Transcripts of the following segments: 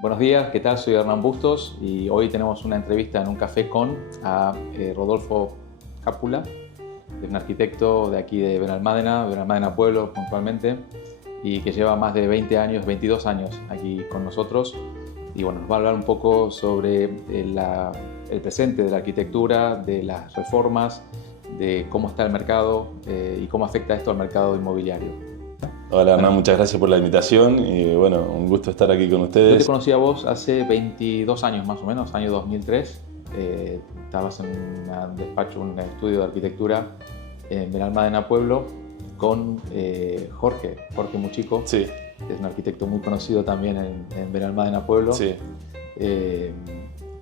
Buenos días, ¿qué tal? Soy Hernán Bustos y hoy tenemos una entrevista en un café con Rodolfo Cápula, que es un arquitecto de aquí de Benalmádena Pueblo puntualmente, y que lleva más de 20 años, 22 años aquí con nosotros. Y bueno, nos va a hablar un poco sobre el presente de la arquitectura, de las reformas, de cómo está el mercado y cómo afecta esto al mercado inmobiliario. Hola Hernán, muchas gracias por la invitación y bueno, un gusto estar aquí con Yo te ustedes. conocí a vos hace 22 años más o menos, año 2003. Estabas en un despacho, un estudio de arquitectura en Benalmádena Pueblo con Jorge Muchico, Sí, que es un arquitecto muy conocido también en Benalmádena Pueblo. sí, Eh,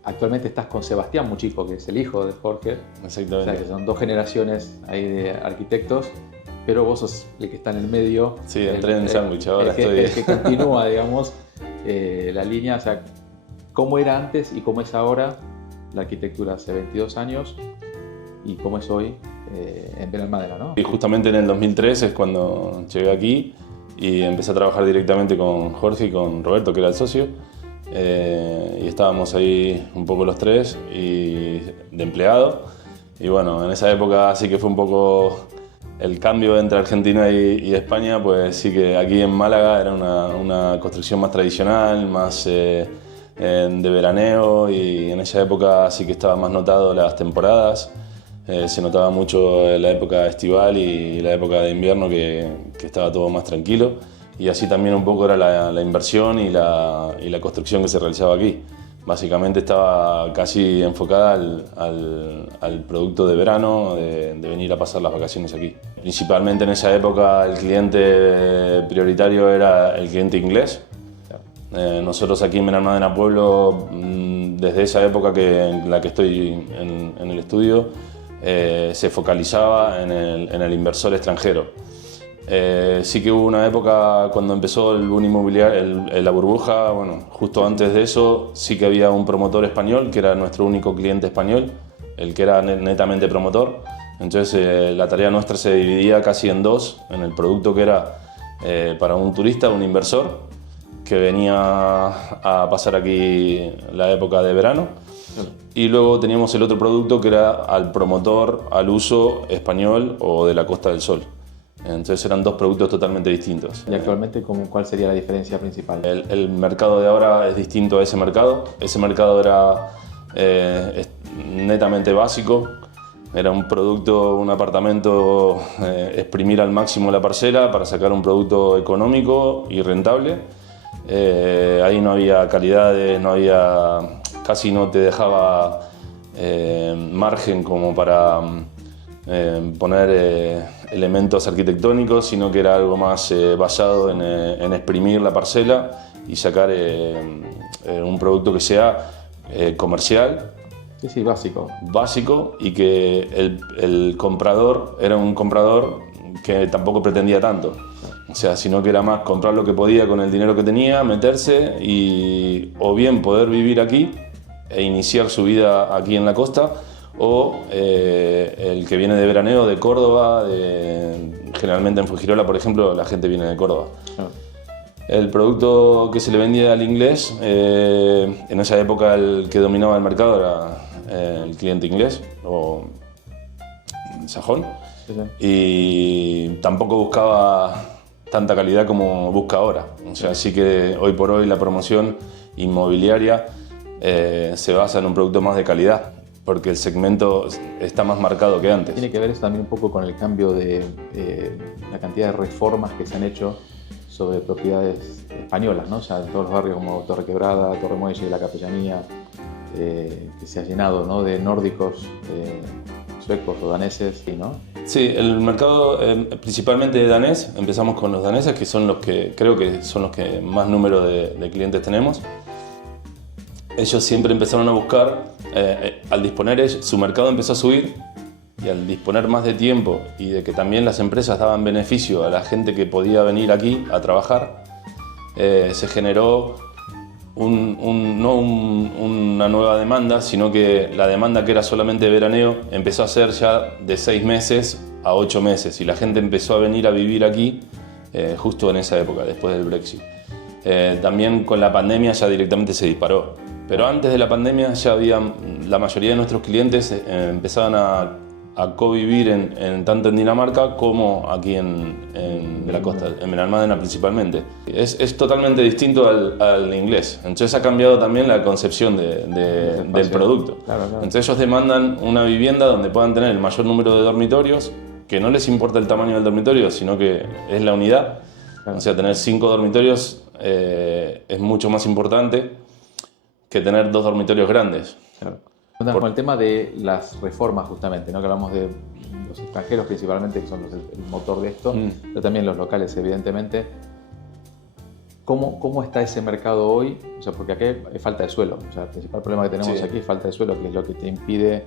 Actualmente estás con Sebastián Muchico, que es el hijo de Jorge. O sea, exactamente. que son dos generaciones ahí de arquitectos, pero vos sos el que está en el medio. Sí, entré en sándwich, ahora El estoy... que continúa, digamos, la línea. O sea, cómo era antes y cómo es ahora la arquitectura hace 22 años y cómo es hoy en Benalmádena, ¿no? Y justamente en el 2003 es cuando llegué aquí y empecé a trabajar directamente con Jorge y con Roberto, que era el socio. Y estábamos ahí un poco los tres y de empleado. Y bueno, en esa época sí que fue un poco el cambio entre Argentina y España, pues sí que aquí en Málaga era una construcción más tradicional, más de veraneo, y en esa época sí que estaba más notado las temporadas. Se notaba mucho la época estival y la época de invierno que estaba todo más tranquilo. Y así también un poco era la inversión y la construcción que se realizaba aquí. Básicamente estaba casi enfocada al producto de verano, de venir a pasar las vacaciones aquí. Principalmente en esa época el cliente prioritario era el cliente inglés. Nosotros aquí en Benalmádena Pueblo, desde esa época en la que estoy en el estudio, se focalizaba en el inversor extranjero. Sí que hubo una época cuando empezó el boom inmobiliario, la burbuja, bueno, justo antes de eso sí que había un promotor español, que era nuestro único cliente español, el que era netamente promotor. Entonces la tarea nuestra se dividía casi en dos, en el producto que era para un turista, un inversor, que venía a pasar aquí la época de verano. Y luego teníamos el otro producto que era al promotor, al uso español o de la Costa del Sol. Entonces eran dos productos totalmente distintos. Y actualmente, ¿cuál sería la diferencia principal? El mercado de ahora es distinto a ese mercado. Ese mercado era netamente básico. Era un producto, un apartamento, exprimir al máximo la parcela para sacar un producto económico y rentable. Ahí no había calidades, casi no te dejaba margen como para poner elementos arquitectónicos, sino que era algo más basado en exprimir la parcela y sacar un producto que sea comercial, Sí, sí, básico. básico, y que el comprador era un comprador que tampoco pretendía tanto. O sea, sino que era más comprar lo que podía con el dinero que tenía, meterse y o bien poder vivir aquí e iniciar su vida aquí en la costa, o el que viene de veraneo de Córdoba, generalmente en Fuengirola, por ejemplo, la gente viene de Córdoba. Claro. El producto que se le vendía al inglés, en esa época el que dominaba el mercado era el cliente inglés o sajón, Sí, sí. y tampoco buscaba tanta calidad como busca ahora. O sea, sí que hoy por hoy la promoción inmobiliaria se basa en un producto más de calidad, porque el segmento está más marcado que antes. Tiene que ver eso también un poco con el cambio de la cantidad de reformas que se han hecho sobre propiedades españolas, ¿no? O sea, en todos los barrios como Torre Quebrada, Torre Muelle, La Capellanía, que se ha llenado, ¿no?, de nórdicos, suecos o daneses, ¿no? Sí, el mercado principalmente danés. Empezamos con los daneses, que son los que creo que son los que más número de clientes tenemos. Ellos siempre empezaron a buscar, al disponer, su mercado empezó a subir, y al disponer más de tiempo y de que también las empresas daban beneficio a la gente que podía venir aquí a trabajar, se generó no una nueva demanda, sino que la demanda que era solamente veraneo empezó a ser ya de 6 meses a 8 meses, y la gente empezó a venir a vivir aquí justo en esa época, después del Brexit. También con la pandemia ya directamente se disparó. Pero antes de la pandemia ya había, la mayoría de nuestros clientes empezaban a convivir tanto en Dinamarca como aquí en la costa, en Benalmádena principalmente. Es totalmente distinto al inglés, entonces ha cambiado también la concepción del producto. Claro. Entonces ellos demandan una vivienda donde puedan tener el mayor número de dormitorios, que no les importa el tamaño del dormitorio, sino que es la unidad. Claro. O sea, tener 5 dormitorios es mucho más importante que tener 2 dormitorios grandes. Claro. Con el tema de las reformas, justamente, ¿no? Que hablamos de los extranjeros principalmente, que son el motor de esto, pero también los locales, evidentemente. ¿Cómo está ese mercado hoy? O sea, porque aquí hay falta de suelo. O sea, el principal problema que tenemos aquí es falta de suelo, que es lo que te impide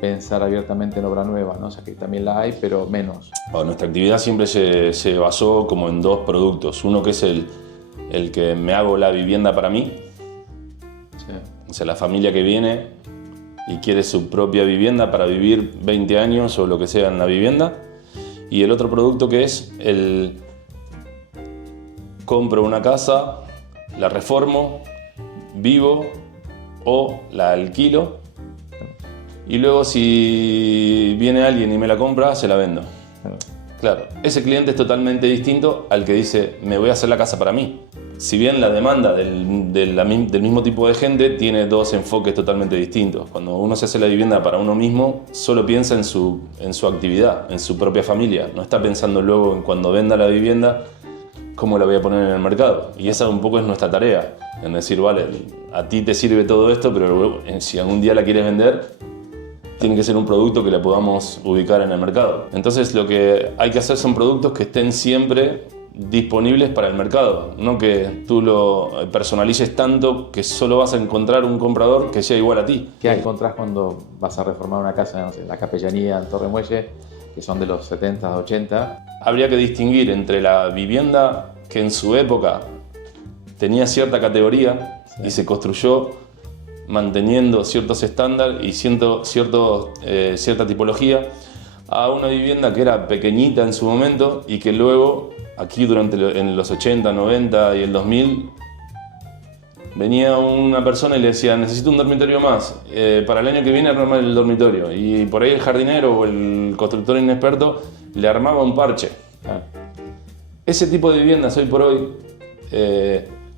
pensar abiertamente en obra nueva, ¿no? O sea, que también la hay, pero menos. Nuestra actividad siempre se basó como en 2 productos. Uno que es el que me hago la vivienda para mí. O sea, la familia que viene y quiere su propia vivienda para vivir 20 años o lo que sea en la vivienda. Y el otro producto que es el compro una casa, la reformo, vivo o la alquilo. Y luego si viene alguien y me la compra, se la vendo. Claro, ese cliente es totalmente distinto al que dice, me voy a hacer la casa para mí. Si bien la demanda del mismo tipo de gente tiene 2 enfoques totalmente distintos. Cuando uno se hace la vivienda para uno mismo, solo piensa en su actividad, en su propia familia. No está pensando luego en cuando venda la vivienda, cómo la voy a poner en el mercado. Y esa un poco es nuestra tarea, en decir, vale, a ti te sirve todo esto, pero luego, si algún día la quieres vender, tiene que ser un producto que la podamos ubicar en el mercado. Entonces lo que hay que hacer son productos que estén siempre disponibles para el mercado, no que tú lo personalices tanto que solo vas a encontrar un comprador que sea igual a ti. ¿Qué encontrás cuando vas a reformar una casa, no sé, en la Capellanía, en Torremuelle, que son de los 70, 80? Habría que distinguir entre la vivienda que en su época tenía cierta categoría y se construyó manteniendo ciertos estándares y cierta tipología, a una vivienda que era pequeñita en su momento y que luego, aquí en los 80, 90 y el 2000, venía una persona y le decía, necesito un dormitorio más, para el año que viene armar el dormitorio. Y por ahí el jardinero o el constructor inexperto le armaba un parche. Ese tipo de viviendas hoy por hoy,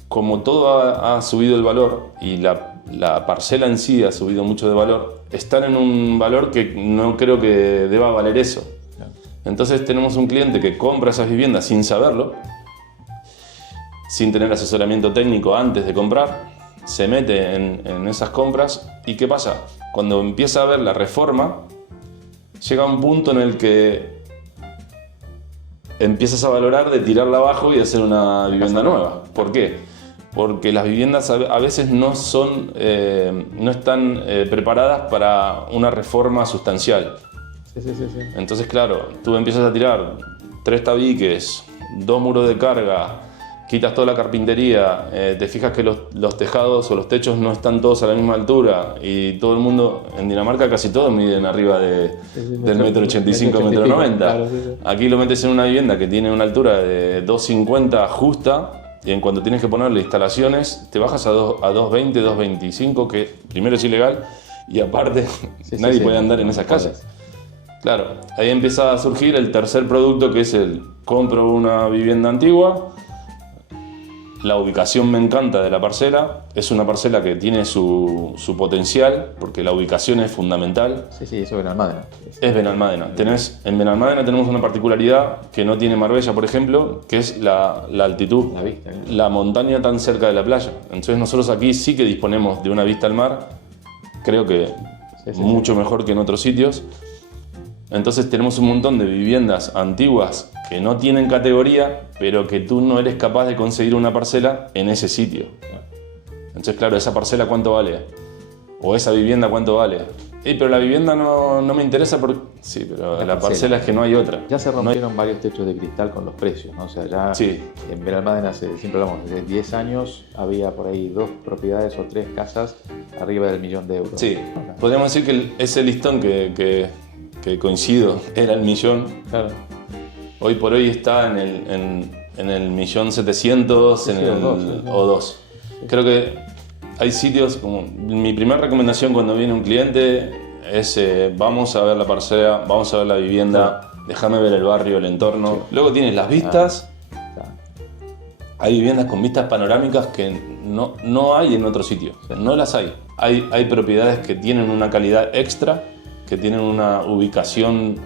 como todo ha subido el valor y la parcela en sí ha subido mucho de valor, están en un valor que no creo que deba valer eso. Entonces tenemos un cliente que compra esas viviendas sin saberlo, sin tener asesoramiento técnico antes de comprar, se mete en esas compras y ¿qué pasa? Cuando empieza a ver la reforma, llega a un punto en el que empiezas a valorar de tirarla abajo y hacer una vivienda nueva. ¿Por qué? Porque las viviendas a veces no están preparadas para una reforma sustancial. Sí. Entonces, claro, tú empiezas a tirar 3 tabiques, 2 muros de carga, quitas toda la carpintería, te fijas que los tejados o los techos no están todos a la misma altura y todo el mundo, en Dinamarca casi todos miden arriba del 1,85 m, 1,90 m. Claro, sí. Aquí lo metes en una vivienda que tiene una altura de 2,50 justa y en cuanto tienes que ponerle instalaciones te bajas a 2,20, 2,25, que primero es ilegal y aparte nadie puede andar en esas casas. Claro, ahí empieza a surgir el tercer producto, que es el compro una vivienda antigua. La ubicación me encanta de la parcela, es una parcela que tiene su potencial, porque la ubicación es fundamental. Sí, eso es Benalmádena. Es Benalmádena. En Benalmádena tenemos una particularidad que no tiene Marbella, por ejemplo, que es la altitud, la vista, la montaña tan cerca de la playa. Entonces nosotros aquí sí que disponemos de una vista al mar, creo que mucho mejor que en otros sitios. Entonces tenemos un montón de viviendas antiguas que no tienen categoría, pero que tú no eres capaz de conseguir una parcela en ese sitio. Entonces, claro, ¿esa parcela cuánto vale? ¿O esa vivienda cuánto vale? Pero la vivienda no me interesa porque... Sí, pero la parcela es que no hay otra. Ya se rompieron varios techos de cristal con los precios, ¿no? O sea, ya en Benalmádena, siempre hablamos, desde 10 años había por ahí 2 propiedades o 3 casas arriba del $1.000.000. Sí, podríamos decir que ese listón que coincido, era el millón. Claro. Hoy por hoy está en en el 1.700.000 o dos. Creo que hay sitios como... Mi primera recomendación cuando viene un cliente es vamos a ver la parcela, vamos a ver la vivienda, déjame ver el barrio, el entorno. Sí. Luego tienes las vistas. Hay viviendas con vistas panorámicas que no hay en otro sitio, no las hay. Hay propiedades que tienen una calidad extra, que tienen una ubicación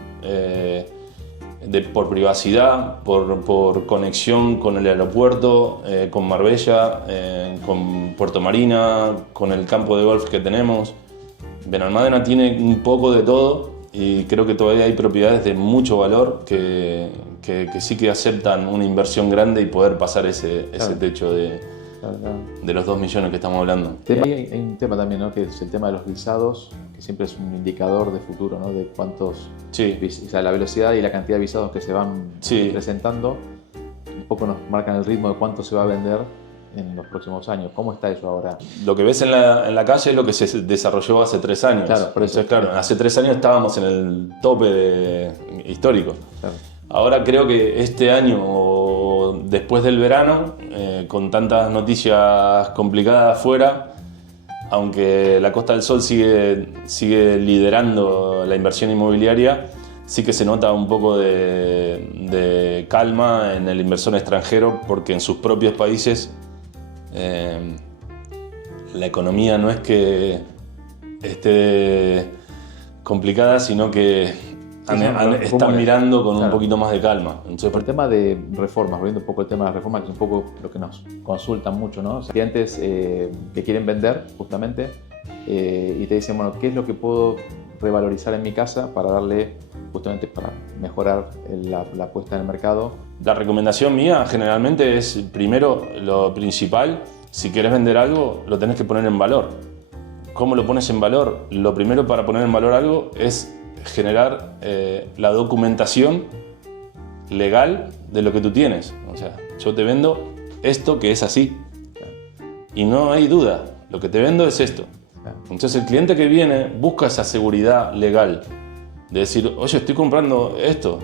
por privacidad, por conexión con el aeropuerto, con Marbella, con Puerto Marina, con el campo de golf que tenemos. Benalmádena tiene un poco de todo y creo que todavía hay propiedades de mucho valor que sí que aceptan una inversión grande y poder pasar ese techo de los 2 millones que estamos hablando. Hay un tema también, ¿no? Que es el tema de los visados, que siempre es un indicador de futuro, ¿no? De cuántos, o sea, la velocidad y la cantidad de visados que se van presentando, un poco nos marcan el ritmo de cuánto se va a vender en los próximos años. ¿Cómo está eso ahora? Lo que ves en la calle es lo que se desarrolló hace 3 años. Claro, por eso. Entonces, claro, hace 3 años estábamos en el tope histórico. Claro. Ahora creo que este año, después del verano, con tantas noticias complicadas afuera, aunque la Costa del Sol sigue liderando la inversión inmobiliaria, sí que se nota un poco de calma en el inversor extranjero, porque en sus propios países la economía no es que esté complicada, sino que están mirando con un poquito más de calma. Entonces, por el tema de reformas, volviendo un poco al tema de reformas, que es un poco lo que nos consultan mucho, ¿no? O sea, clientes que quieren vender justamente y te dicen, bueno, ¿qué es lo que puedo revalorizar en mi casa para darle, justamente para mejorar la puesta en el mercado? La recomendación mía generalmente es, primero, lo principal, si quieres vender algo, lo tenés que poner en valor. ¿Cómo lo pones en valor? Lo primero para poner en valor algo es generar la documentación legal de lo que tú tienes. O sea, yo te vendo esto que es así. Y no hay duda, lo que te vendo es esto. Entonces el cliente que viene busca esa seguridad legal de decir, oye, estoy comprando esto.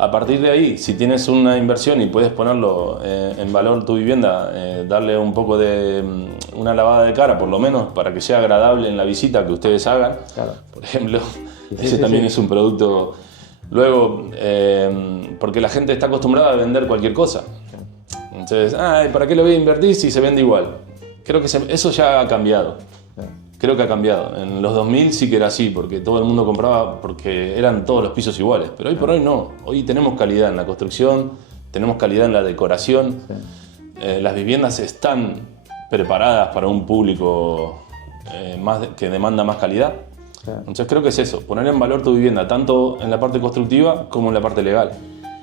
A partir de ahí, si tienes una inversión y puedes ponerlo en valor tu vivienda, darle un poco de una lavada de cara, por lo menos, para que sea agradable en la visita que ustedes hagan. Claro. Por ejemplo, ese también es un producto. Luego, porque la gente está acostumbrada a vender cualquier cosa. Entonces, ¿para qué lo voy a invertir si se vende igual? Creo que eso ya ha cambiado. Creo que ha cambiado. En los 2000 sí que era así, porque todo el mundo compraba porque eran todos los pisos iguales. Pero hoy por hoy no. Hoy tenemos calidad en la construcción, tenemos calidad en la decoración. Las viviendas están preparadas para un público que demanda más calidad. Entonces creo que es eso, poner en valor tu vivienda, tanto en la parte constructiva como en la parte legal.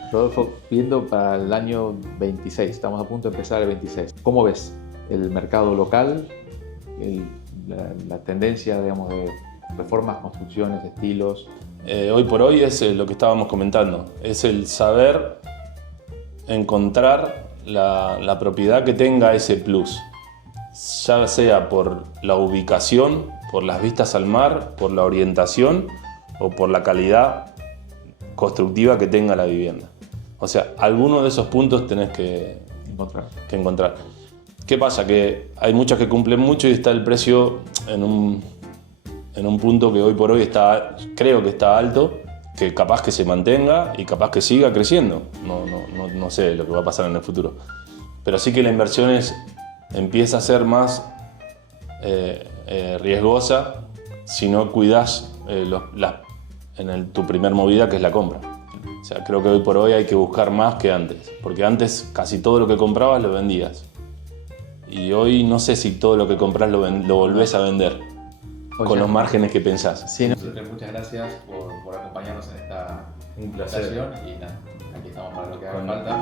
Rodolfo, viendo para el año 26, estamos a punto de empezar el 26. ¿Cómo ves el mercado local, la tendencia, digamos, de reformas, construcciones, estilos? Hoy por hoy es lo que estábamos comentando, es el saber encontrar la propiedad que tenga ese plus, ya sea por la ubicación, por las vistas al mar, por la orientación o por la calidad constructiva que tenga la vivienda. O sea, alguno de esos puntos tenés que encontrar. ¿Qué pasa? Que hay muchas que cumplen mucho y está el precio en un punto que hoy por hoy creo que está alto, que capaz que se mantenga y capaz que siga creciendo. No sé lo que va a pasar en el futuro. Pero sí que la inversión empieza a ser más riesgosa si no cuidas tu primer movida, que es la compra. O sea, creo que hoy por hoy hay que buscar más que antes, porque antes casi todo lo que comprabas lo vendías. Y hoy no sé si todo lo que compras lo volvés a vender con los márgenes que pensás. Sí, muchas gracias por acompañarnos en esta presentación y nada, aquí estamos para lo que haga falta.